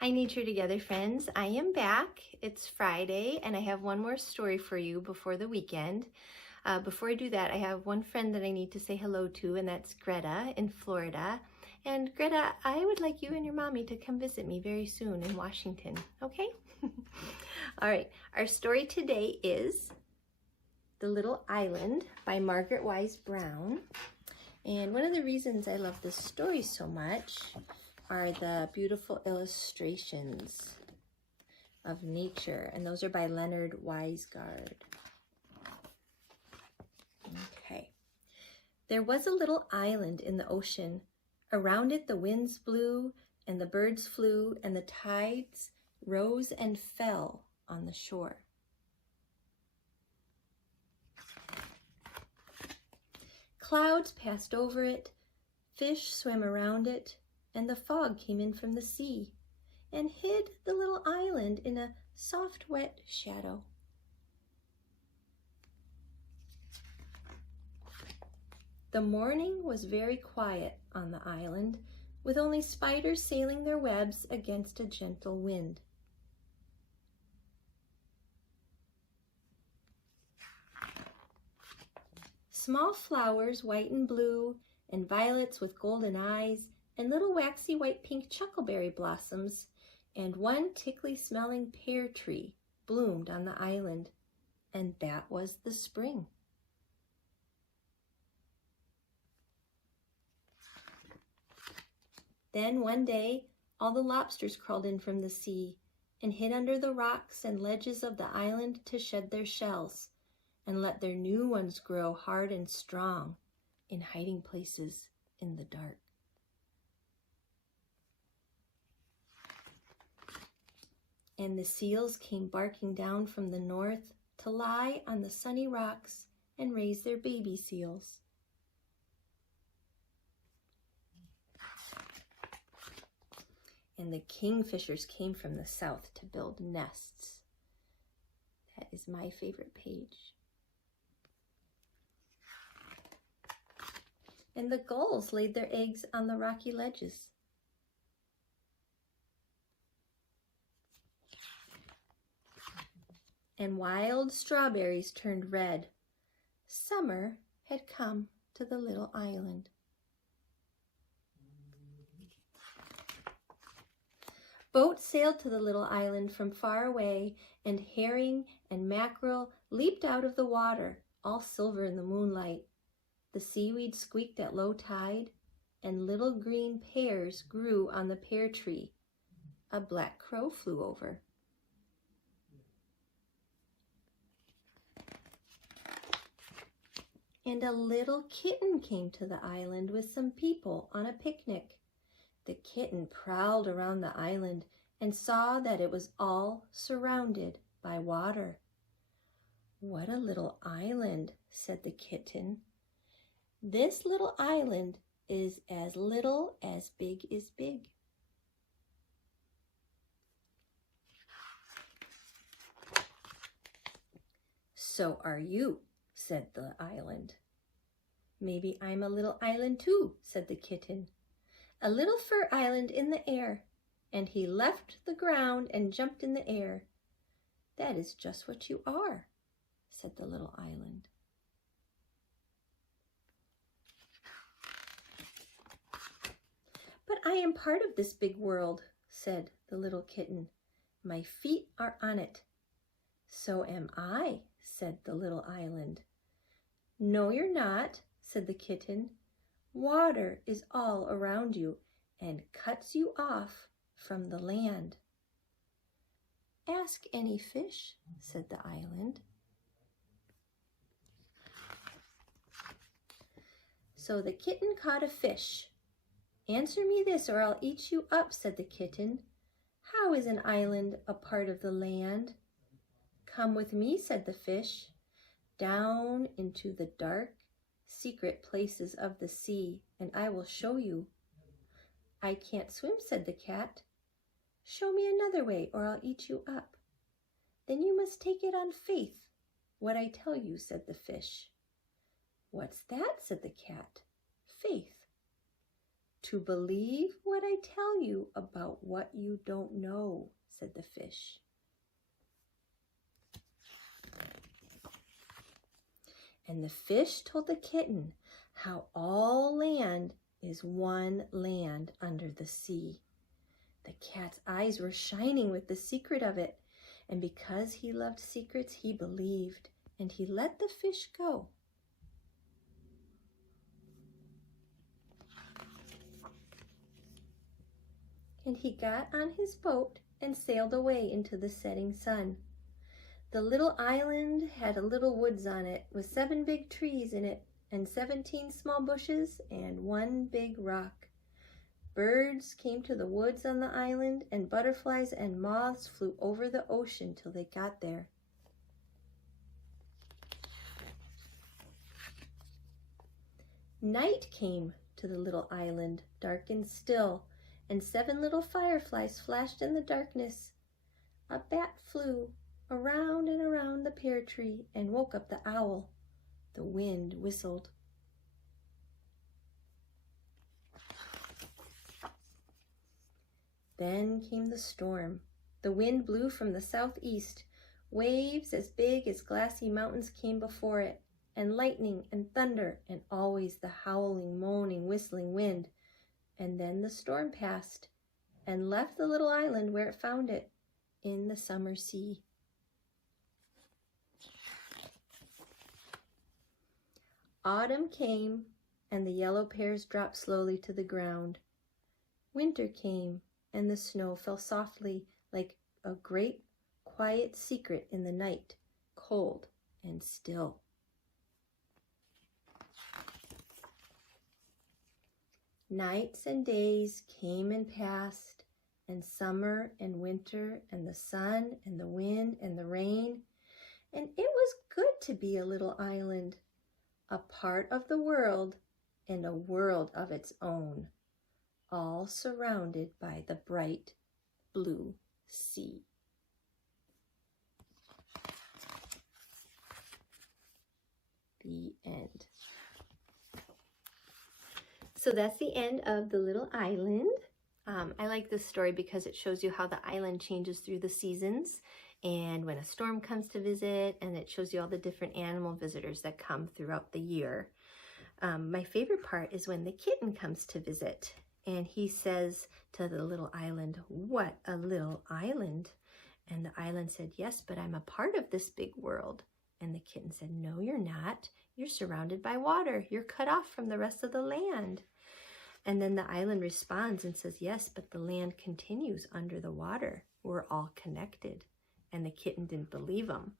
Hi, Nature Together friends. I am back. It's Friday and I have one more story for you before the weekend. Before I do that, I have one friend that I need to say hello to, and that's Greta in Florida. And Greta, I would like you and your mommy to come visit me very soon in Washington, okay? All right, our story today is The Little Island by Margaret Wise Brown. And one of the reasons I love this story so much are the beautiful illustrations of nature, and those are by Leonard Weisgard. Okay. There was a little island in the ocean. Around it the winds blew, and the birds flew, and the tides rose and fell on the shore. Clouds passed over it, fish swam around it, and the fog came in from the sea and hid the little island in a soft, wet shadow. The morning was very quiet on the island, with only spiders sailing their webs against a gentle wind. Small flowers, white and blue, and violets with golden eyes, and little waxy white pink chuckleberry blossoms, and one tickly smelling pear tree bloomed on the island, and that was the spring. Then one day, all the lobsters crawled in from the sea and hid under the rocks and ledges of the island to shed their shells and let their new ones grow hard and strong in hiding places in the dark. And the seals came barking down from the north to lie on the sunny rocks and raise their baby seals. And the kingfishers came from the south to build nests. That is my favorite page. And the gulls laid their eggs on the rocky ledges. And wild strawberries turned red. Summer had come to the little island. Boats sailed to the little island from far away, and herring and mackerel leaped out of the water, all silver in the moonlight. The seaweed squeaked at low tide, and little green pears grew on the pear tree. A black crow flew over. And a little kitten came to the island with some people on a picnic. The kitten prowled around the island and saw that it was all surrounded by water. "What a little island," said the kitten. "This little island is as little as big is big." "So are you," said the island. "Maybe I'm a little island too," said the kitten. "A little fur island in the air." And he left the ground and jumped in the air. "That is just what you are," said the little island. "But I am part of this big world," said the little kitten. "My feet are on it." "So am I," said the little island. "No, you're not," said the kitten. "Water is all around you and cuts you off from the land." "Ask any fish," said the island. So the kitten caught a fish. "Answer me this or I'll eat you up," said the kitten. "How is an island a part of the land?" "Come with me," said the fish, "down into the dark, secret places of the sea, and I will show you." "I can't swim," said the cat. "Show me another way or I'll eat you up." "Then you must take it on faith, what I tell you," said the fish. "What's that?" said the cat. "Faith." "To believe what I tell you about what you don't know," said the fish. And the fish told the kitten how all land is one land under the sea. The cat's eyes were shining with the secret of it, and because he loved secrets, he believed, and he let the fish go. And he got on his boat and sailed away into the setting sun. The little island had a little woods on it with 7 big trees in it and 17 small bushes and 1 big rock. Birds came to the woods on the island, and butterflies and moths flew over the ocean till they got there. Night came to the little island, dark and still, and 7 little fireflies flashed in the darkness. A bat flew around and around the pear tree and woke up the owl. The wind whistled. Then came the storm. The wind blew from the southeast. Waves as big as glassy mountains came before it, and lightning and thunder, and always the howling, moaning, whistling wind. And then the storm passed and left the little island where it found it, in the summer sea. Autumn came, and the yellow pears dropped slowly to the ground. Winter came, and the snow fell softly like a great quiet secret in the night, cold and still. Nights and days came and passed, and summer and winter, and the sun and the wind and the rain, and it was good to be a little island, a part of the world and a world of its own, all surrounded by the bright blue sea. The end. So that's the end of The Little Island. I like this story because it shows you how the island changes through the seasons and when a storm comes to visit, and it shows you all the different animal visitors that come throughout the year. My favorite part is when the kitten comes to visit, and he says to the little island, "What a little island." And the island said, "Yes, but I'm a part of this big world." And the kitten said, "No, you're not. You're surrounded by water. You're cut off from the rest of the land." And then the island responds and says, "Yes, but the land continues under the water. We're all connected." And the kitten didn't believe him.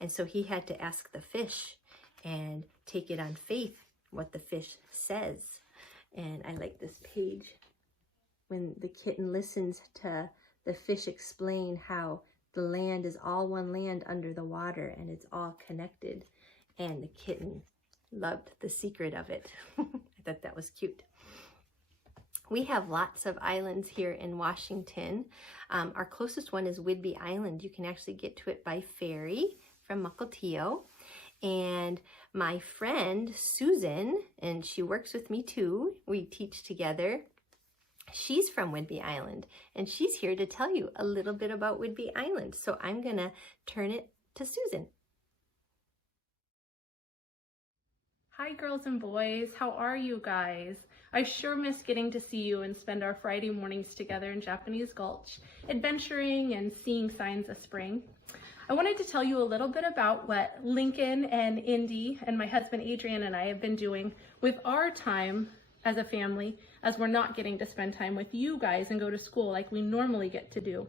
And so he had to ask the fish and take it on faith what the fish says. And I like this page when the kitten listens to the fish explain how the land is all one land under the water and it's all connected. And the kitten loved the secret of it. I thought that was cute. We have lots of islands here in Washington. Our closest one is Whidbey Island. You can actually get to it by ferry from Mukilteo. And my friend Susan, and she works with me too, we teach together, she's from Whidbey Island, and she's here to tell you a little bit about Whidbey Island. So I'm gonna turn it to Susan. Hi girls and boys, how are you guys? I sure miss getting to see you and spend our Friday mornings together in Japanese Gulch, adventuring and seeing signs of spring. I wanted to tell you a little bit about what Lincoln and Indy and my husband Adrian and I have been doing with our time as a family, as we're not getting to spend time with you guys and go to school like we normally get to do.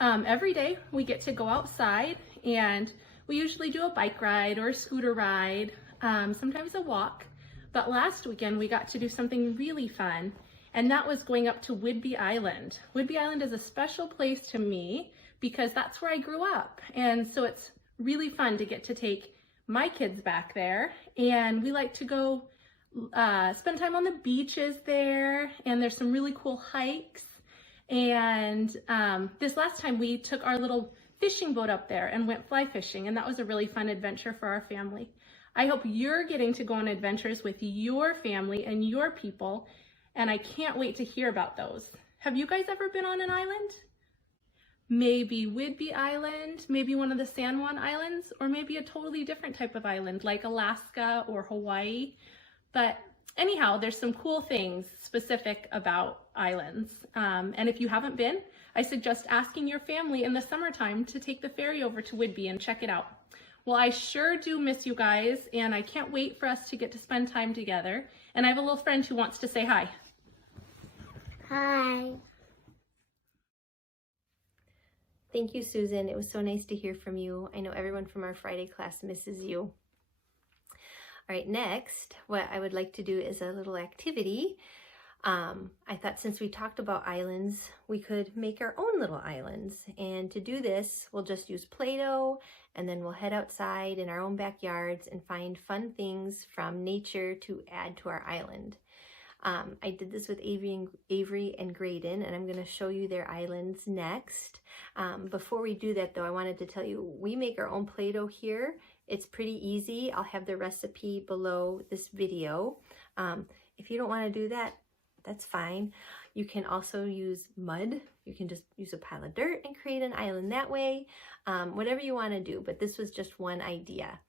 Every day we get to go outside, and we usually do a bike ride or a scooter ride, sometimes a walk. But last weekend we got to do something really fun, and that was going up to Whidbey Island. Whidbey Island is a special place to me because that's where I grew up, and so it's really fun to get to take my kids back there. And we like to go spend time on the beaches there, and there's some really cool hikes. And this last time we took our little fishing boat up there and went fly fishing, and that was a really fun adventure for our family. I hope you're getting to go on adventures with your family and your people, and I can't wait to hear about those. Have you guys ever been on an island? Maybe Whidbey Island, maybe one of the San Juan Islands, or maybe a totally different type of island like Alaska or Hawaii. But anyhow, there's some cool things specific about islands. And if you haven't been, I suggest asking your family in the summertime to take the ferry over to Whidbey and check it out. Well, I sure do miss you guys, and I can't wait for us to get to spend time together. And I have a little friend who wants to say hi. Hi. Thank you, Susan. It was so nice to hear from you. I know everyone from our Friday class misses you. All right, next, what I would like to do is a little activity. I thought since we talked about islands, we could make our own little islands. And to do this, we'll just use Play-Doh, and then we'll head outside in our own backyards and find fun things from nature to add to our island. I did this with Avery and Graydon, and I'm going to show you their islands next. Before we do that, though, I wanted to tell you, we make our own Play-Doh here. It's pretty easy. I'll have the recipe below this video. If you don't want to do that, that's fine. You can also use mud. You can just use a pile of dirt and create an island that way. Whatever you want to do, but this was just one idea.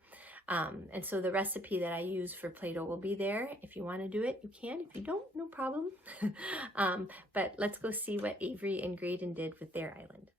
And so the recipe that I use for Play-Doh will be there. If you want to do it, you can. If you don't, no problem. But let's go see what Avery and Graydon did with their island.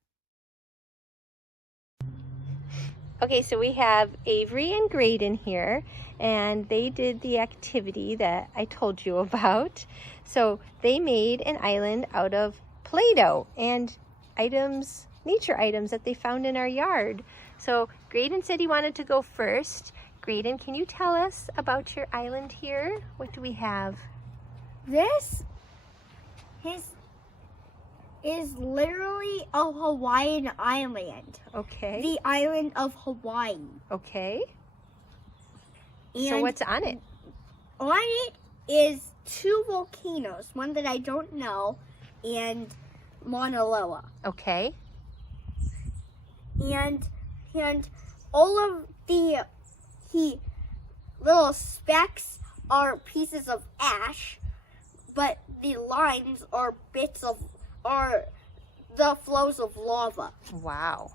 Okay, so we have Avery and Graydon here, and they did the activity that I told you about. So they made an island out of Play-Doh and items, nature items that they found in our yard. So Graydon said he wanted to go first. Graydon, can you tell us about your island here? What do we have? This is literally a Hawaiian island. Okay. The island of Hawaii. Okay. And So what's on it? on it is 2 volcanoes, one that I don't know, and Mauna Loa. Okay. And all of the little specks are pieces of ash, but the lines are the flows of lava. Wow.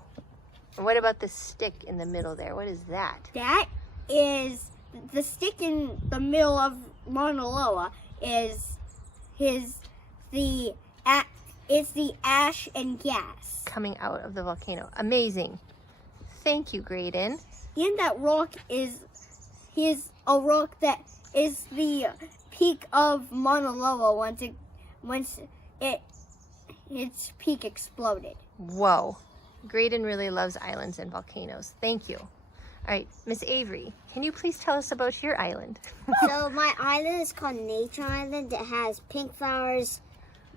And what about the stick in the middle there? What is that? That is the stick in the middle of Mauna Loa is the ash and gas. Coming out of the volcano. Amazing. Thank you, Graydon. And that rock is a rock that is the peak of Mauna Loa once its peak exploded. Whoa. Graydon really loves islands and volcanoes. Thank you. All right, Miss Avery, can you please tell us about your island? So my island is called Nature Island. It has pink flowers,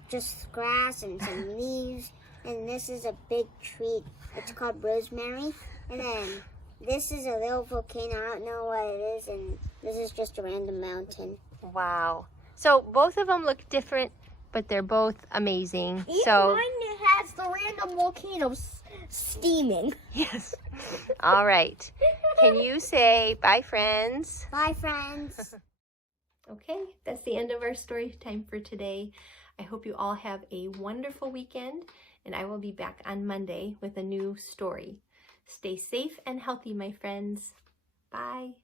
just grass and some leaves. And this is a big tree. It's called rosemary. And then this is a little volcano. I don't know what it is. And this is just a random mountain. Wow. So both of them look different, but they're both amazing. Even mine has the random volcanoes steaming. Yes. All right. Can you say bye, friends? Bye, friends. Okay, that's the end of our story time for today. I hope you all have a wonderful weekend, and I will be back on Monday with a new story. Stay safe and healthy, my friends. Bye.